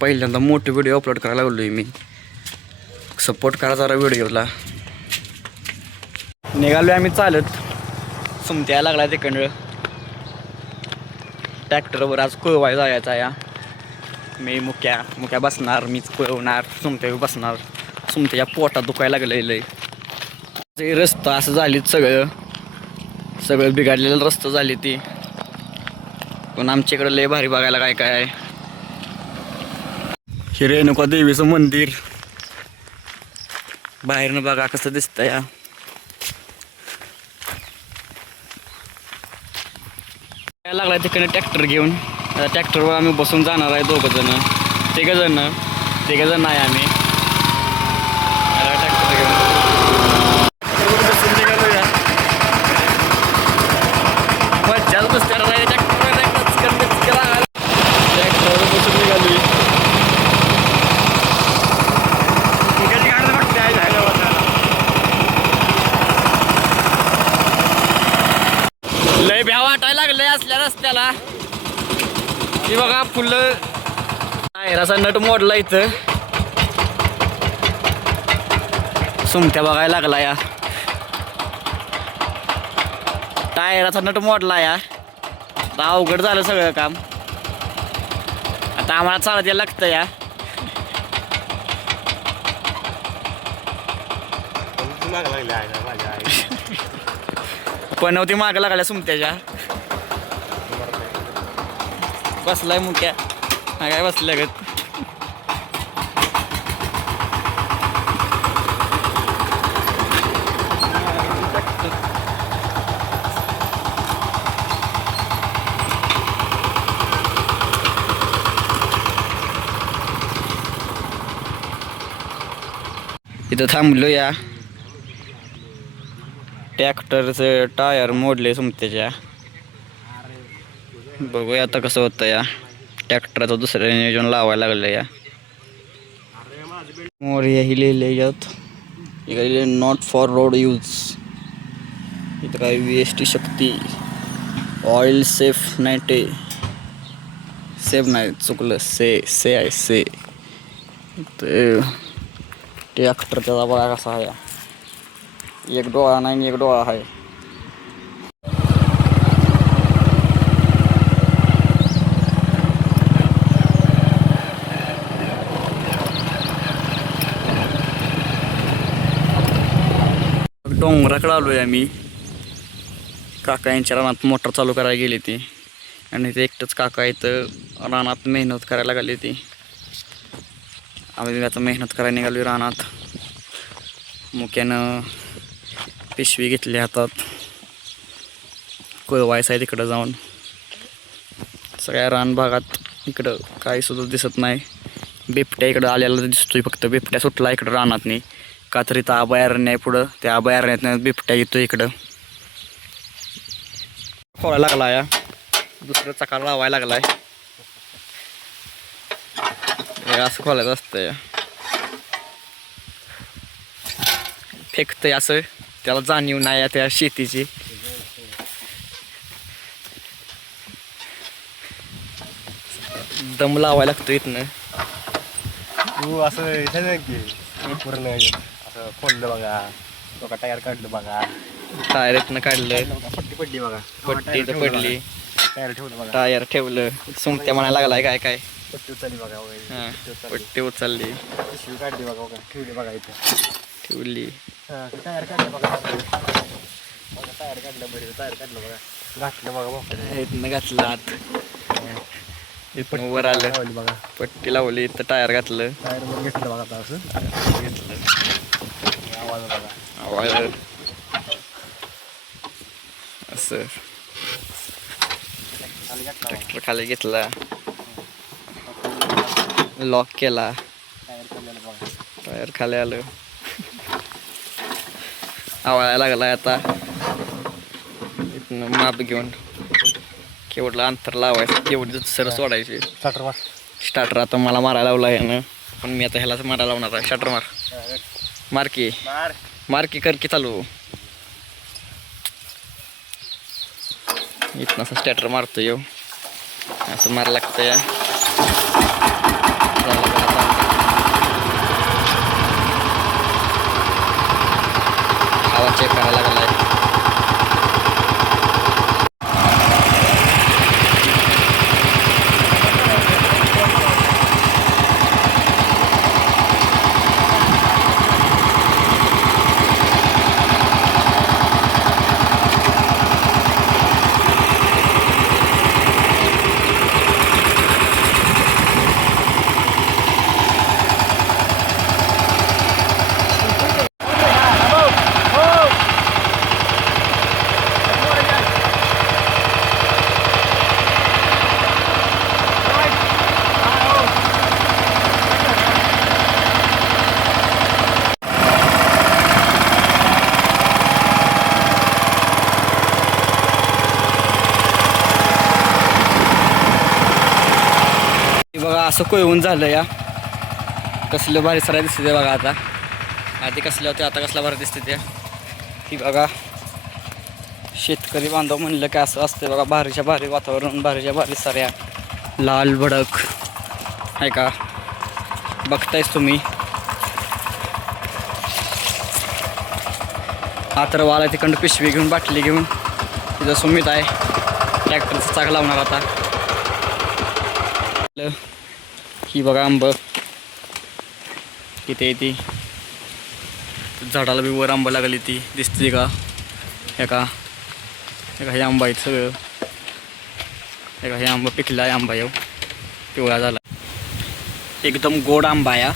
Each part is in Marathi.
पहिल्यांदा मोठे व्हिडिओ अपलोड करायला लागलो आहे मी. सपोर्ट करा जरा व्हिडिओला. निघालो आम्ही चालत. सुमत्या लागला तिकडं. ट्रॅक्टरवर आज कुळवाय जायचा या. मी मुक्या बसणार, मीच कुळवणार, सुमत्या बसणार. सुमत्याच्या पोटात दुखायला लागलेलं. ते रस्ता असं झालीत सगळं बिघडलेलं रस्ता झाली ती. पण आमच्याकडे लय भारी बघायला काय काय आहे. हे रेणुका देवीचं मंदिर बाहेरनं बघा कसं दिसतं या. लागला तिकडे ट्रॅक्टर घेऊन. ट्रॅक्टरवर आम्ही बसून जाणार आहे तिघ जण आहे आम्ही. ट्रॅक्टर घेऊन बसून निघालो या. मज्जाच बसते ट्रॅक्टरवर बसून निघालो. लय भ्या वाटायला लागलंय असल्या रस्त्याला. ही बघा फुलं टायराचा नट मोडला इथं. सुमत्या बघायला लागला या. टायराचा नट मोडला या. अवघड झालं सगळं काम. आता आम्हाला चालत यायला लागतं या. पनवती मागं लागल्या सुमत्याच्या. बसलाय मुक्या काय बसल्या गत. इथं थांबलो या. ट्रॅक्टरचं टायर मोडले सुमत्याच्या. बघूया आता कसं होतं या. ट्रॅक्टरचं दुसरं नियोजन लावायला लागलं या. मोरया ही लिहिले यात. इकडे नॉट फॉर रोड यूज. इथं काय VST शक्ती ऑइल सेफ नाही ते सेफ नाही चुकलं से आहे से. ते ट्रॅक्टर त्याचा बघा कसा आहे. एक डोळा नाही एक डोळा आहे. डोंगराकडे आलोय आम्ही. काका यांच्या रानात मोटर चालू करायला गेली ती. आणि ते एकटंच काका इथं रानात मेहनत करायला लागली ती. आम्ही आता मेहनत करायला निघालो रानात. मुक्यानं पिशवी घेतली हातात. कुळवायचं आहे तिकडं जाऊन. सगळ्या रान भागात इकडं काही सुद्धा दिसत नाही. बिबट्या इकडं आलेला दिसतोय फक्त. बिबट्या सुटला इकडं रानात नाही का तरी तर अभयारण्य आहे पुढं. त्या अभयारण्यात बिबट्या येतो इकडं. खोलायला लागला या. दुसरं चकार लावायला लागलाय. असं खोलायचं असतं या. फेकतंय असं. त्याला जाणीव नाही त्या शेतीची. दम लावायला लागतो इथनं. तू असं पूर्ण असं खोललं बघा. लोक टायर काढलं बघा. टायरनं काढलं. पट्टी पडली बघा. पट्टी तर पडली. टायर ठेवलं बघा. टायर ठेवलं. सुमत्या म्हणायला लागलाय काय काय. पट्टी उचलली बघा. हां पट्टी उचलली. पिशवी काढली बघा. ठेवली बघा इथं. ठेवली. टायर काढलं बघा. टायर काढलं बरं. टायर काढलं बघा. घातलं बघा. इथनं घातलं आत. वर आलं बघा. पट्टी लावली. इथं टायर घातलं. टायर वर घेतलं बघा. आता असं घेतलं. आवाज बघा. आवाज असं. ट्रॅक्टर खाली घेतला. लॉक केला. टायर काढलेलं बघा. टायर खाली आलं. आवाळायला लागलाय आता. इथनं माप घेऊन केवढलं अंतर लावायचं केवढी सर सोडायची. स्टार्टर आता मला मारायला लावला यानं. पण मी आता ह्यालाच मारायला लावणार आहे. स्टार्टर मार की कर की चालू. इथनं असं स्टार्टर मारतो येऊ. असं मारा लागतं या. चेक करायला लागलाय. बघा असं कोयवून झालं या. कसलं भारी सराय दिसते ते बघा. आता आधी कसल्या होते आता कसला भारी दिसते त्या. ही बघा शेतकरी बांधव म्हणलं की असं असते बघा. भारीच्या भारी वातावरण, भारीच्या भारी सऱ्या, लाल भडक आहे का बघतायच तुम्ही. हा तर वाला तिकडं पिशवी घेऊन बाटली घेऊन तिथं सुमित आहे ट्रॅक्टरचं चाक लावणार आता. ही बघा आंब किती आहे ती. झाडाला बी वर आंबा लागली ती दिसते का. हे का हे आंबा आहेत सगळं. हे का हे आंबा पिकला आहे. आंबा येऊ पिवळा झाला. एकदम गोड आंबा या.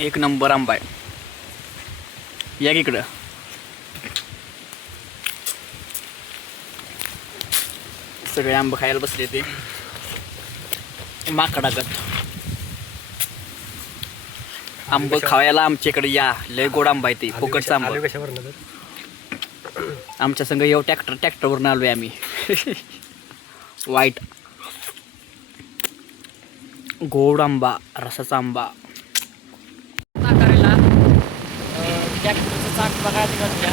एक नंबर आंबा आहे. या की इकडं. सगळे आंबा खायला बसले ते माकडागत. आंब खायला आमच्याकडे या. लय गोड आंबा आहे ते. फुकटचा आंबा. आमच्या संग येऊ ट्रॅक्टरवरून आलोय आम्ही. वाईट गोड आंबा, रसाचा आंबा. साताऱ्याला ट्रॅक्टरचं चाक बघा तिकडच्या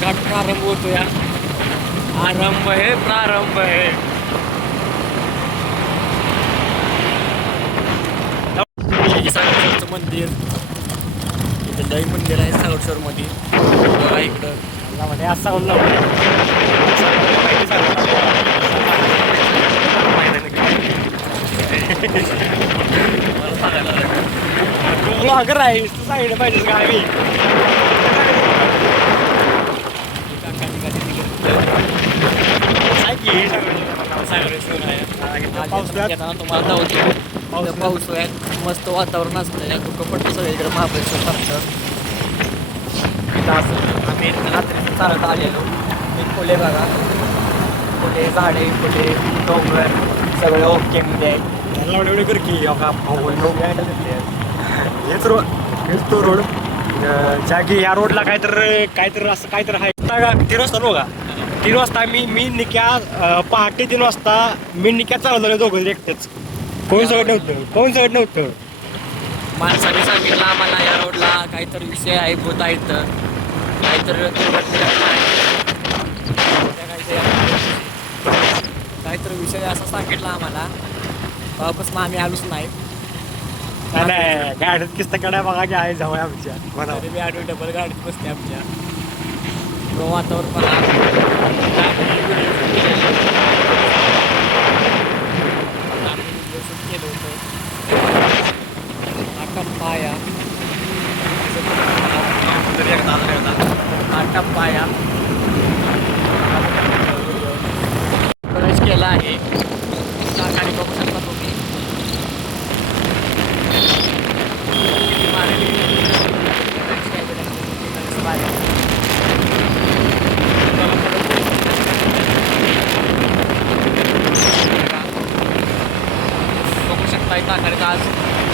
घाट प्रारंभ होतो या. आरंभ आहे, प्रारंभ आहे. सागरेश्वरचं मंदिर इथं दही मंदिर आहे सागरेश्वर मध्ये. बघा इकडं असा ब्लॉगर आहे सांगितलं पाहिजे का आम्ही. तुम्हाला जाऊ पावसाळ्यात मस्त वातावरण असतं. या दुःखपट्ट सगळीकडे महाबळेश्वर सारखं. आम्ही रात्रीचं चालत आलेलो. फुले बघा, फुले झाडे, फुले डोंगर सगळं ओके मध्ये आहे. एवढे कर की हेच तो रोड ज्या की या रोडला काहीतरी असं काहीतरी आहे. 3 वाजता बघा. 3 वाजता मी निक्या पहाटे 3 वाजता मी निक्या चालवलं दोघं एकटेच. कोण सगळं नव्हतं. माणसाने सांगितलं आम्हाला या रोडला काहीतरी विषय आहे होत आहेत. काहीतरी विषय असं सांगितलं आम्हाला. वापस मग आम्ही आलोच नाही. गाडीत किस्ता बघा की आहे जवळ आमच्या. मी आठवण डबल गाडीत बसते आमच्या. वातावरण पण केलं होतं. पाया पाया प्रवेश केला आहे. सरकारी बघू शकता तुम्ही. बघू शकता ताकाडीचा आज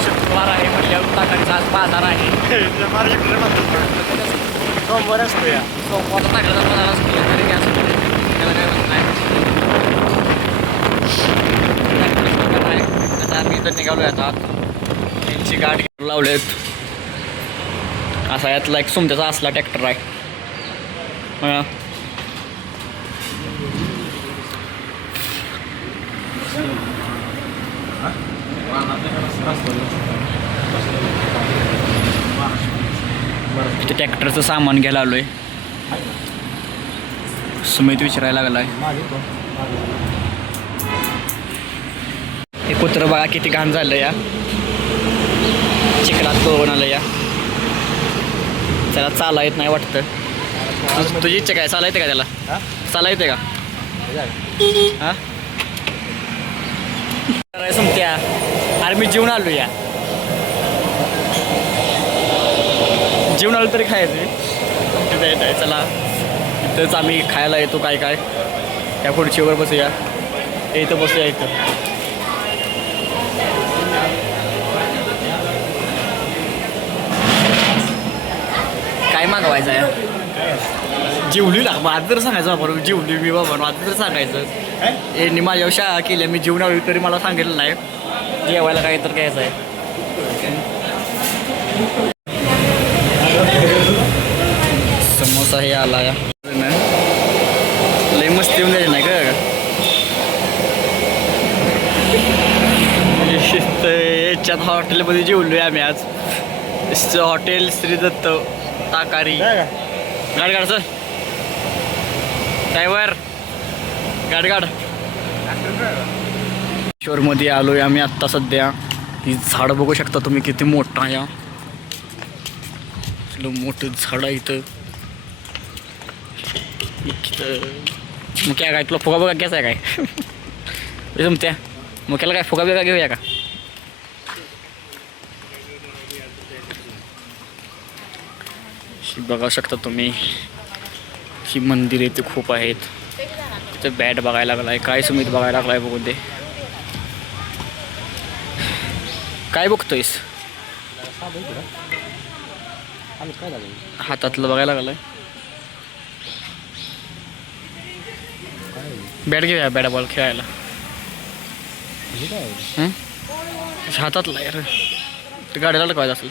शुक्रवार आहे म्हटल्यावर ताकाडीचा आज बाजार आहे. सोमवार असतो या. सोमवारचा ताकाडीचा बाजार असतो. तरी काय असतो त्याला काय म्हणत नाही. आता आम्ही इथं निघालो आता. त्यांची गाडी लावलेत. असा यातला एक सुमत्याचा असला ट्रॅक्टर आहे. हा. ते ट्रॅक्टरचं सामान घ्यायला आलोय. सुमित विचारायला लागलाय. हे कुत्रं बघा किती घाण झालं या, चिखलात पळून आलं या. त्याला चाला येत नाही वाटतं. तुझी इच्छा काय, चाला येते का त्याला? चाला येते का? हा सुमत्या, अरे मी जेवण आलो या, जेवण आलो तरी खायचं आहे. चला इथंच आम्ही खायला येतो. काय काय त्या खुर्चीवर बसूया, इथं बसूया. इथं काय मागवायचं आहे? जेवली ना माझं तर सांगायचं बाबा, जेवली मी बाबा माझं तर सांगायचं. यांनी माझ्यावर शाळा केल्या, मी जेवण आलो तरी मला सांगितलं नाही जेवायला काय तर घ्यायचं आहे. समोसा हे आला या, लई मस्ती येऊन द्यायची नाही का? याच्यात हॉटेलमध्ये जेवलोय आम्ही आज. हॉटेल श्री दत्त ताकारी. गाड गाड सर, ड्रायव्हर गाड गाड. शोरमध्ये आलोय आम्ही आत्ता सध्या. ही झाड बघू शकता तुम्ही किती मोठं आहे. मोठं झाड आहे इथं. मग काय तुला फुगा बघा घ्यायचा आहे काय? जमत्या मग त्याला काय फुगा बिगा घेऊया का? बघू शकता तुम्ही, ही मंदिरे इथे खूप आहेत. तिथे बॅट बघायला लागलाय. काय सुमित बघायला लागलाय बघू दे. काय बघतोयस? हातातलं बघायला लागलाय. बॅट घेऊया, बॅट बॉल खेळायला. हातातला यार, ते गाडीला लटकवायचं असेल.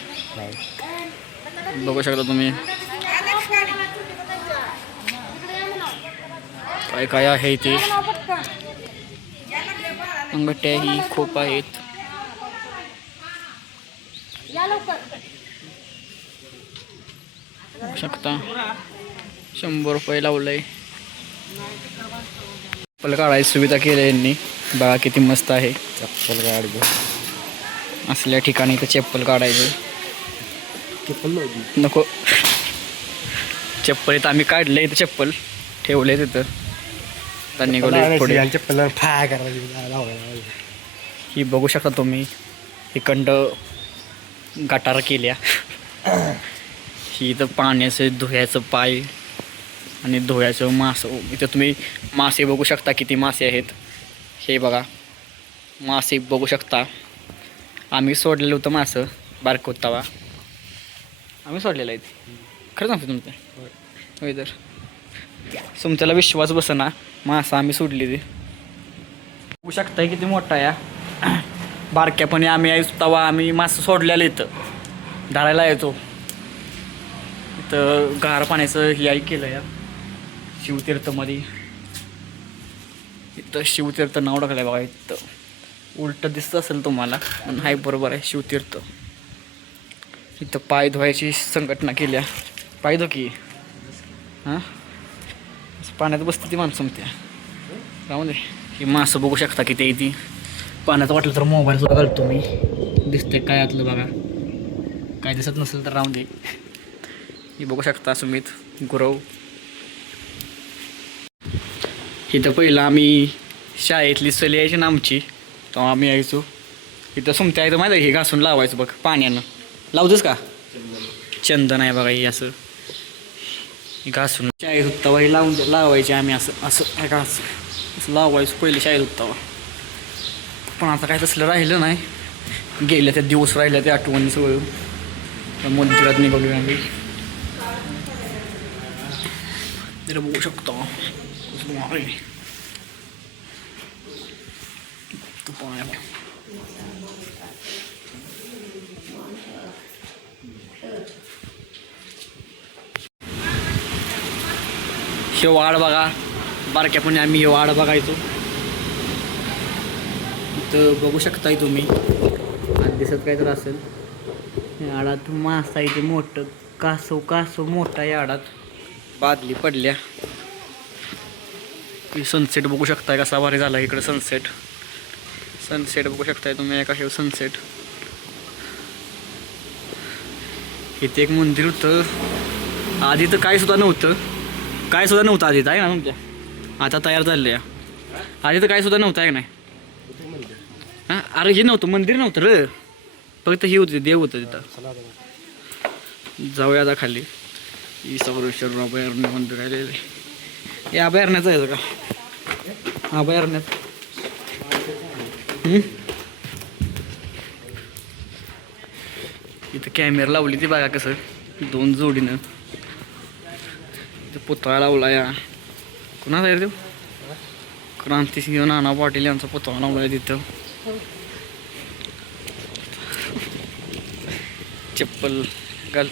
बघू शकता तुम्ही काय काय आहे इथे. अंगठ्याही खूप आहेत. बघू शकता 100 रुपये लावलंय. चप्पल काढायची सुविधा केली यांनी, बघा किती मस्त आहे. चप्पल काढ असल्या ठिकाणी तर चप्पल काढायचं. चप्पल नको, चप्पल इथं आम्ही काढले. इथं चप्पल ठेवले तिथं. चप्पल ही बघू शकता तुम्ही, इकंड गटार केल्या. ही इथं पाण्याचं धुयाचं पाय आणि धुयाचं मासं. इथं तुम्ही मासे बघू शकता किती मासे आहेत. हे बघा मासे बघू शकता. आम्ही सोडलेलं होतं मासं बारकं होता आम्ही सोडलेलं आहे. खरं सांगतो तुमचं होय. तर तुमच्याला विश्वास बसना, मासा आम्ही सोडली. ती बघू शकता किती मोठा या. बारक्यापणे आम्ही तवा आम्ही मासं सोडलेलं इथं धरायला येतो. इथं गार पाण्याचं हे केलं या शिवतीर्थमध्ये. इथं शिवतीर्थ नाव टाकलं आहे बघा. इथं उलटं दिसतं असेल तुम्हाला, पण हाय बरोबर आहे शिवतीर्थ. इथं पाय धुवायची संघटना केल्या. पाय धो की हां, पाण्यात बसते ती माणसं त्या. राहू दे. ही मासं बघू शकता किती ती. पाण्यात वाटलं तर मोबाईल सुद्धा घालतो मी, दिसते काय आतलं बघा. काय दिसत नसेल तर राहू दे. ही बघू शकता सुमित गुरव. इथं पहिलं आम्ही शाळेतली सहल यायची ना आमची, तेव्हा आम्ही यायचो. इथं सुमत्या यायचं माहिती आहे, हे घासून लावायचं बघ पाण्यानं. लावतोस का? चंदन आहे बघा. हे असं घासून शाळेत उत्तावा हे लावायचे आम्ही. असं असं का असं लावायचं पहिले शाळेत उत्तावा. पण आता काय तसलं राहिलं नाही. गेल्या त्या दिवस राहिल्या त्या आठवणी सगळं. मंदिरात निघालो आम्ही. तिला बघू शकतो हे वाड बघा, बारक्यापणे आम्ही हे वाड बघायचो. इथं बघू शकताय तुम्ही, आज दिसत काय तर असेल. याडात मासा इथे मोठं कासव मोठा याडात. बादली पडल्या. सनसेट बघू शकताय कसा भारी झाला इकडे. सनसेट बघू शकताय तुम्ही, एका शेव सनसेट. इथे एक मंदिर होतं आधी, तर काय सुद्धा नव्हतं आधी, आहे ना तुमच्या. आता तयार झालं या. आधी तर काय सुद्धा नव्हतं आहे नाही. हां अरे हे नव्हतं, मंदिर नव्हतं रे, फक्त हे होते, देव होतं तिथं. जाऊया आता खाली. ईश्वरेश्वर अभयारण्य मंदिर आहे. हे अभयारण्याचं आहे का? अभयारण्यात इथं कॅमेरा लावली ती बघा कसं, 2 जोडीनं. इथं पुतळा लावला या. कुणाचा आहे तो? क्रांतिसिंह नाना पाटील यांचा पुतळा लावलाय तिथं. चप्पल घाल.